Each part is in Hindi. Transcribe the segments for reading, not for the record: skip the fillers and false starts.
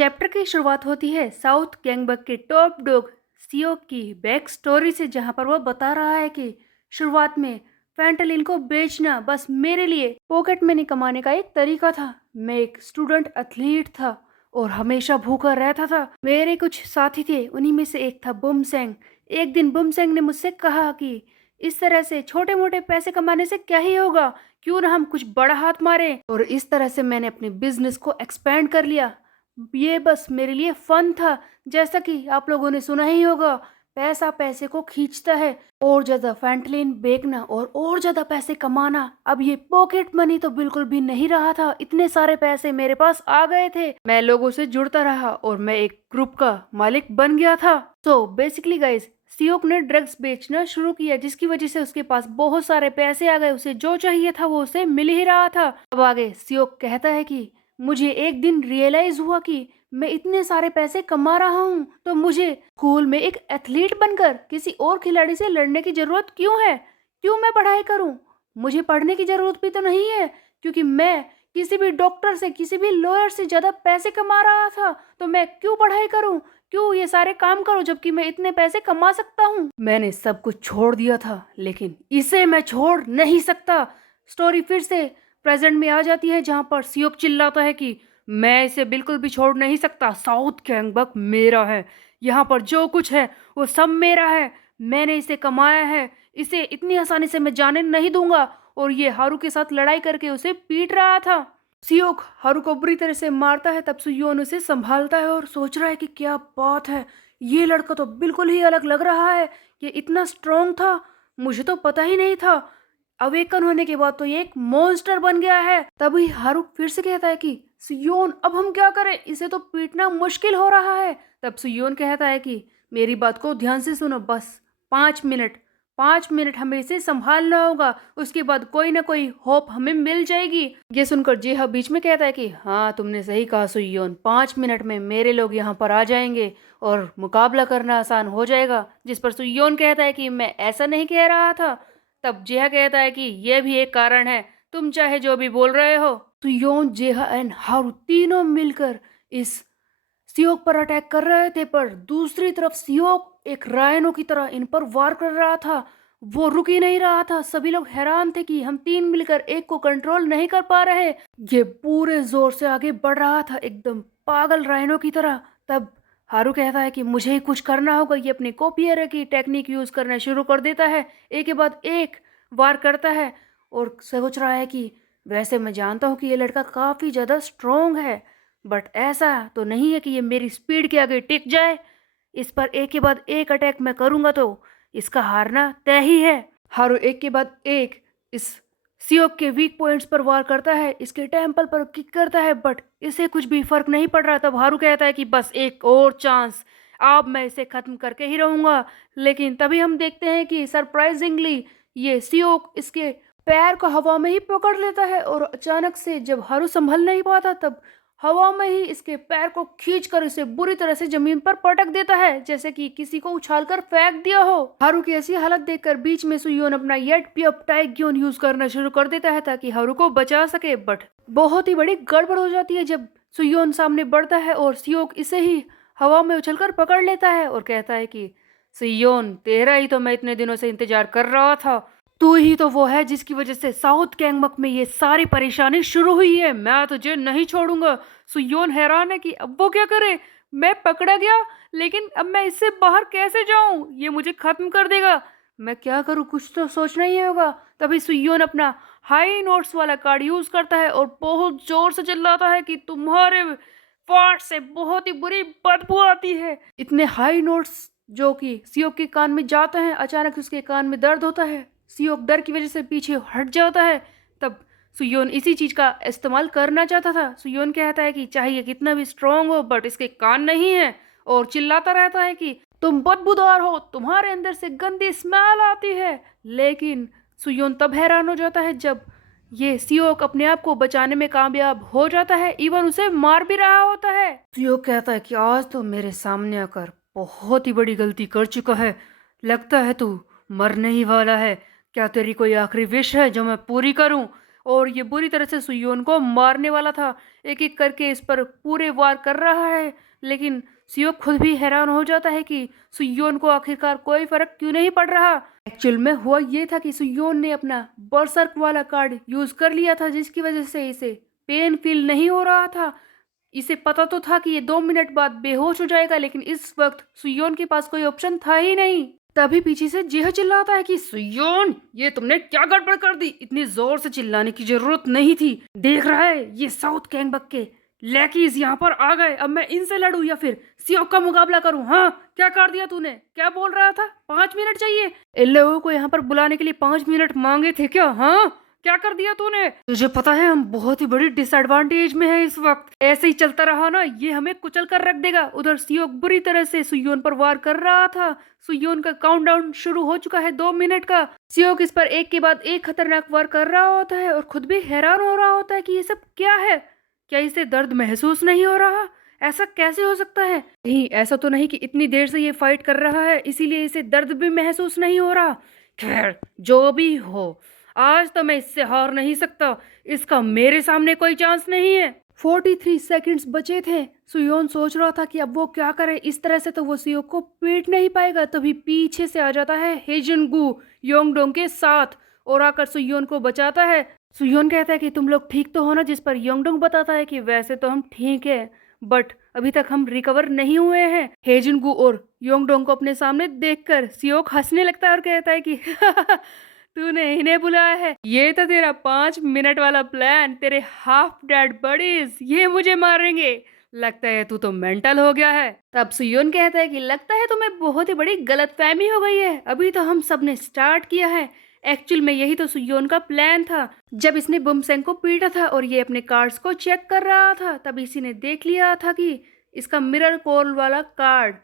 चैप्टर की शुरुआत होती है साउथ गैंगबक के टॉप डॉग सीओ की बैक स्टोरी से, जहां पर वो बता रहा है कि शुरुआत में फैंटलिन को बेचना बस मेरे लिए पॉकेट मनी कमाने का एक तरीका था। मैं एक स्टूडेंट एथलीट था और हमेशा भूखा रहता था। मेरे कुछ साथी थे, उन्हीं में से एक था बुमसेंग। एक दिन बुमसेंग ने मुझसे कहा कि इस तरह से छोटे मोटे पैसे कमाने से क्या ही होगा, क्यों ना हम कुछ बड़ा हाथ मारें। और इस तरह से मैंने अपने बिजनेस को एक्सपेंड कर लिया। ये बस मेरे लिए फन था। जैसा कि आप लोगों ने सुना ही होगा, पैसा पैसे को खींचता है। और ज्यादा फैंटलिन बेचना और ज्यादा पैसे कमाना, अब ये पॉकेट मनी तो बिल्कुल भी नहीं रहा था। इतने सारे पैसे मेरे पास आ गए थे, मैं लोगों से जुड़ता रहा और मैं एक ग्रुप का मालिक बन गया था। तो बेसिकली गाइस, सियोक ने ड्रग्स बेचना शुरू किया, जिसकी वजह से उसके पास बहुत सारे पैसे आ गए। उसे जो चाहिए था वो उसे मिल ही रहा था। अब आगे सियोक कहता है कि मुझे एक दिन रियलाइज हुआ कि मैं इतने सारे पैसे कमा रहा हूँ तो मुझे स्कूल में एक एथलीट बनकर किसी और खिलाड़ी से लड़ने की जरूरत क्यों है। क्यों मैं पढ़ाई करूँ? मुझे पढ़ने की जरूरत भी तो नहीं है, क्योंकि मैं किसी भी डॉक्टर से, किसी भी लॉयर से ज्यादा पैसे कमा रहा था। तो मैं क्यों पढ़ाई करूँ, क्यों ये सारे काम करूँ, जबकि मैं इतने पैसे कमा सकता हूँ। मैंने सब कुछ छोड़ दिया था, लेकिन इसे मैं छोड़ नहीं सकता। स्टोरी फिर से प्रेजेंट में आ जाती है, जहां पर सियोक चिल्लाता है कि मैं इसे बिल्कुल भी छोड़ नहीं सकता। साउथ गैंगबक मेरा है, यहाँ पर जो कुछ है वो सब मेरा है। मैंने इसे कमाया है, इसे इतनी आसानी से मैं जाने नहीं दूंगा। और ये हारू के साथ लड़ाई करके उसे पीट रहा था। सियोक हारू को बुरी तरह से मारता है, तब सुयोन उसे संभालता है और सोच रहा है कि क्या बात है, ये लड़का तो बिल्कुल ही अलग लग रहा है। ये इतना स्ट्रांग था, मुझे तो पता ही नहीं था। अवेकन होने के बाद तो ये एक मॉन्स्टर बन गया है। तभी हारुक फिर से कहता है कि सुयोन, अब हम क्या करें, इसे तो पीटना मुश्किल हो रहा है। तब सुयोन कहता है कि मेरी बात को ध्यान से सुनो, बस 5 मिनट, 5 मिनट हमें इसे संभालना होगा, उसके बाद कोई ना कोई होप हमें मिल जाएगी। ये सुनकर जेहा बीच में कहता है कि हाँ, तुमने सही कहा सुयोन, 5 मिनट में मेरे लोग यहाँ पर आ जाएंगे और मुकाबला करना आसान हो जाएगा। जिस पर सुयोन कहता है कि मैं ऐसा नहीं कह रहा था। तब जेहा कहता है कि यह भी एक कारण है, तुम चाहे जो भी बोल रहे हो। तो योन, जेहा एंड हारू तीनों मिलकर इस सियोक पर अटैक कर रहे थे, पर दूसरी तरफ सियोक एक रायनो की तरह इन पर वार कर रहा था। वो रुक ही नहीं रहा था। सभी लोग हैरान थे कि हम तीन मिलकर एक को कंट्रोल नहीं कर पा रहे। ये पूरे जोर से आगे बढ़ रहा था, एकदम पागल रायनो की तरह। तब हारू कहता है कि मुझे ही कुछ करना होगा। ये अपनी कॉपियर की टेक्निक यूज करना शुरू कर देता है, एक के बाद एक वार करता है और सोच रहा है कि वैसे मैं जानता हूँ कि ये लड़का काफी ज्यादा स्ट्रोंग है, बट ऐसा तो नहीं है कि ये मेरी स्पीड के आगे टिक जाए। इस पर एक के बाद एक अटैक मैं करूंगा तो इसका हारना तय ही है। हारू एक के बाद एक इस सियोक के वीक पॉइंट्स पर वार करता है, इसके टेम्पल पर किक करता है, बट इसे कुछ भी फर्क नहीं पड़ रहा। तब हारू कहता है कि बस एक और चांस, अब मैं इसे खत्म करके ही रहूंगा। लेकिन तभी हम देखते हैं कि सरप्राइजिंगली ये सियोक इसके पैर को हवा में ही पकड़ लेता है और अचानक से जब हारू संभल नहीं पाता, तब हवा में ही इसके पैर को खींचकर इसे बुरी तरह से जमीन पर पटक देता है, जैसे कि किसी को उछालकर फेंक दिया हो। हारू की ऐसी हालत देखकर बीच में सुयोन अपना येट पियप टाइग्योन यूज करना शुरू कर देता है ताकि हारू को बचा सके। बट बहुत ही बड़ी गड़बड़ हो जाती है जब सुयोन सामने बढ़ता है और सियोक इसे ही हवा में उछलकर पकड़ लेता है और कहता है कि सुयोन, तेरा ही तो मैं इतने दिनों से इंतजार कर रहा था। तू ही तो वो है जिसकी वजह से साउथ गैंगबक में ये सारी परेशानी शुरू हुई है। मैं तुझे नहीं छोड़ूंगा। सुयोन हैरान है कि अब वो क्या करे। मैं पकड़ा गया, लेकिन अब मैं इससे बाहर कैसे जाऊं, ये मुझे खत्म कर देगा। मैं क्या करूं, कुछ तो सोचना ही होगा। तभी सुयोन अपना हाई नोट्स वाला कार्ड यूज करता है और बहुत जोर से चिल्लाता है कि तुम्हारे फाट से बहुत ही बुरी बदबू आती है। इतने हाई नोट्स जो कि सियोक के कान में जाते हैं, अचानक उसके कान में दर्द होता है। सियोक डर की वजह से पीछे हट जाता है। तब सुयोन इसी चीज का इस्तेमाल करना चाहता था। सुयोन कहता है कि चाहे ये कितना भी स्ट्रांग हो, बट इसके कान नहीं है, और चिल्लाता रहता है कि तुम बदबूदार हो, तुम्हारे अंदर से गंदी स्मेल आती है। लेकिन सुयोन तब हैरान हो जाता है जब ये सियोक अपने आप को बचाने में कामयाब हो जाता है, इवन उसे मार भी रहा होता है। सियोक कहता है कि आज तो मेरे सामने आकर बहुत ही बड़ी गलती कर चुका है। लगता है तू मरने ही वाला है। क्या तेरी कोई आखिरी विश है जो मैं पूरी करूं? और ये बुरी तरह से सुयोन को मारने वाला था। एक एक करके इस पर पूरे वार कर रहा है, लेकिन सियो खुद भी हैरान हो जाता है कि सुयोन को आखिरकार कोई फर्क क्यों नहीं पड़ रहा। एक्चुअल में हुआ ये था कि सुयोन ने अपना बरसर्क वाला कार्ड यूज कर लिया था, जिसकी वजह से इसे पेन फील नहीं हो रहा था। इसे पता तो था कि ये 2 मिनट बाद बेहोश हो जाएगा, लेकिन इस वक्त सुयोन के पास कोई ऑप्शन था ही नहीं। तभी पीछे से जेह चिल्लाता है कि सुयोन, ये तुमने क्या गड़बड़ कर दी, इतनी जोर से चिल्लाने की जरूरत नहीं थी। देख रहा है ये साउथ कैंगबक के लैकीज यहाँ पर आ गए, अब मैं इनसे लड़ूं या फिर सियोक का मुकाबला करूं। हाँ, क्या कर दिया तूने, क्या बोल रहा था 5 मिनट चाहिए, इन लोगों को यहाँ पर बुलाने के लिए 5 मिनट मांगे थे क्या? हाँ, क्या कर दिया तूने? तुझे पता है हम बहुत ही बड़ी डिसएडवांटेज में है इस वक्त, ऐसे ही चलता रहा ना ये हमें कुचल कर रख देगा। उधर सियोक बुरी तरह से सुयोन पर वार कर रहा था। सुयोन का काउंटडाउन शुरू हो चुका है 2 मिनट का। सियोक इस पर एक के बाद एक खतरनाक वार कर रहा होता है और खुद भी हैरान हो रहा होता है कि ये सब क्या है। क्या इसे दर्द महसूस नहीं हो रहा? ऐसा कैसे हो सकता है? नहीं, ऐसा तो नहीं कि इतनी देर से ये फाइट कर रहा है इसीलिए इसे दर्द भी महसूस नहीं हो रहा। खैर, जो भी हो, आज तो मैं इससे हार नहीं सकता, इसका मेरे सामने कोई चांस नहीं है। 43 सेकंड्स बचे थे। सुयोन सोच रहा था कि अब वो क्या करे, इस तरह से तो वो सियोक को पीट नहीं पाएगा। तभी पीछे से आ जाता है हेजनगू योंगडोंग के साथ और आकर सुयोन को बचाता है। सुयोन कहता है कि तुम लोग ठीक तो हो ना, जिस पर योंगडोंग बताता है कि वैसे तो हम ठीक है, बट अभी तक हम रिकवर नहीं हुए हैं। हेजनगू और योंगडोंग को अपने सामने देखकर सियोक हंसने लगता है और कहता है कि तूने इन्हें बुलाया है, ये तो तेरा 5 मिनट वाला प्लान, तेरे हाफ डेड बडीज ये मुझे मारेंगे, लगता है तू तो मेंटल हो गया है। तब सुयोन कहता है कि लगता है तुम्हें बहुत ही बड़ी गलतफहमी हो गई है, अभी तो हम सब ने स्टार्ट किया है। एक्चुअल में यही तो सुयोन का प्लान था। जब इसने बुमसेंग को पीटा था और ये अपने कार्ड्स को चेक कर रहा था, तब इसी ने देख लिया था कि इसका मिरर कोल वाला कार्ड,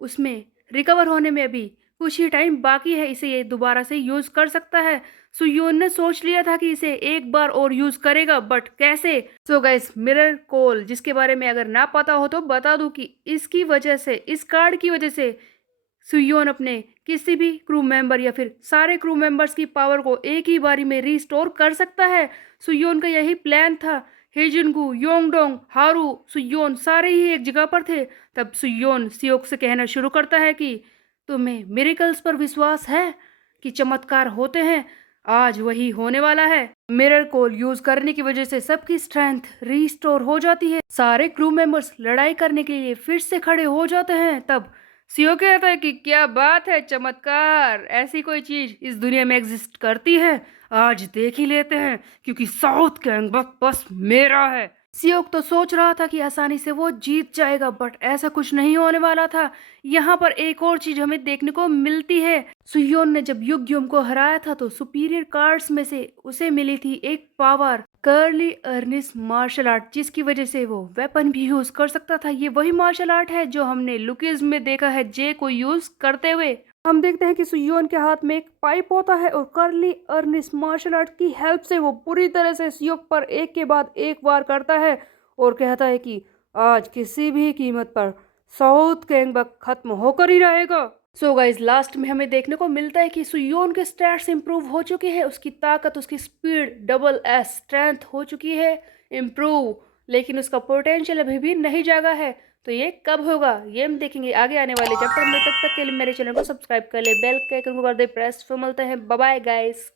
उसमें रिकवर होने में अभी कुछ ही टाइम बाकी है, इसे ये दोबारा से यूज कर सकता है। सुयोन ने सोच लिया था कि इसे एक बार और यूज करेगा, बट कैसे? सो गाइस, मिरर कोल जिसके बारे में अगर ना पता हो तो बता दूं कि इसकी वजह से, इस कार्ड की वजह से सुयोन अपने किसी भी क्रू मेंबर या फिर सारे क्रू मेंबर्स की पावर को एक ही बारी में रिस्टोर कर सकता है। सुयोन का यही प्लान था। हेजनगू, योंगडोंग, हारू, सुयोन सारे ही एक जगह पर थे। तब सुयोन सियोक से कहना शुरू करता है कि तुम्हें मिरेकल्स पर विश्वास है कि चमत्कार होते हैं? आज वही होने वाला है। मिरर कोल यूज करने की वजह से सबकी स्ट्रेंथ रिस्टोर हो जाती है, सारे क्रू मेंबर्स लड़ाई करने के लिए फिर से खड़े हो जाते हैं। तब सीओ कहता है कि क्या बात है, चमत्कार ऐसी कोई चीज इस दुनिया में एग्जिस्ट करती है? आज देख ही लेते हैं, क्योंकि साउथ कैंगबक बस मेरा है। सियोक तो सोच रहा था कि आसानी से वो जीत जाएगा, बट ऐसा कुछ नहीं होने वाला था। यहाँ पर एक और चीज हमें देखने को मिलती है। सुयोन ने जब युग्युम को हराया था तो सुपीरियर कार्ड्स में से उसे मिली थी एक पावर, कर्ली अर्निस मार्शल आर्ट, जिसकी वजह से वो वेपन भी यूज कर सकता था। ये वही मार्शल आर्ट है जो हमने लुकिज में देखा है जे को यूज करते हुए। हम देखते हैं कि सुयोन के हाथ में एक पाइप होता है और कर्ली अर्निस मार्शल आर्ट की हेल्प से वो पूरी तरह से सियोक पर एक के बाद एक वार करता है और कहता है कि आज किसी भी कीमत पर साउथ कैंगबक खत्म होकर ही रहेगा। सो गाइज, लास्ट में हमें देखने को मिलता है कि सुयोन के स्टैट्स इंप्रूव हो चुके हैं, उसकी ताकत, उसकी स्पीड, डबल एस स्ट्रेंथ हो चुकी है इम्प्रूव, लेकिन उसका पोटेंशियल अभी भी नहीं जागा है। तो ये कब होगा ये हम देखेंगे आगे आने वाले चैप्टर में। तब तक के लिए मेरे चैनल को सब्सक्राइब कर ले, बेल के आइकन को कर दे प्रेस। फिर मिलते हैं, बाय बाय गाइस।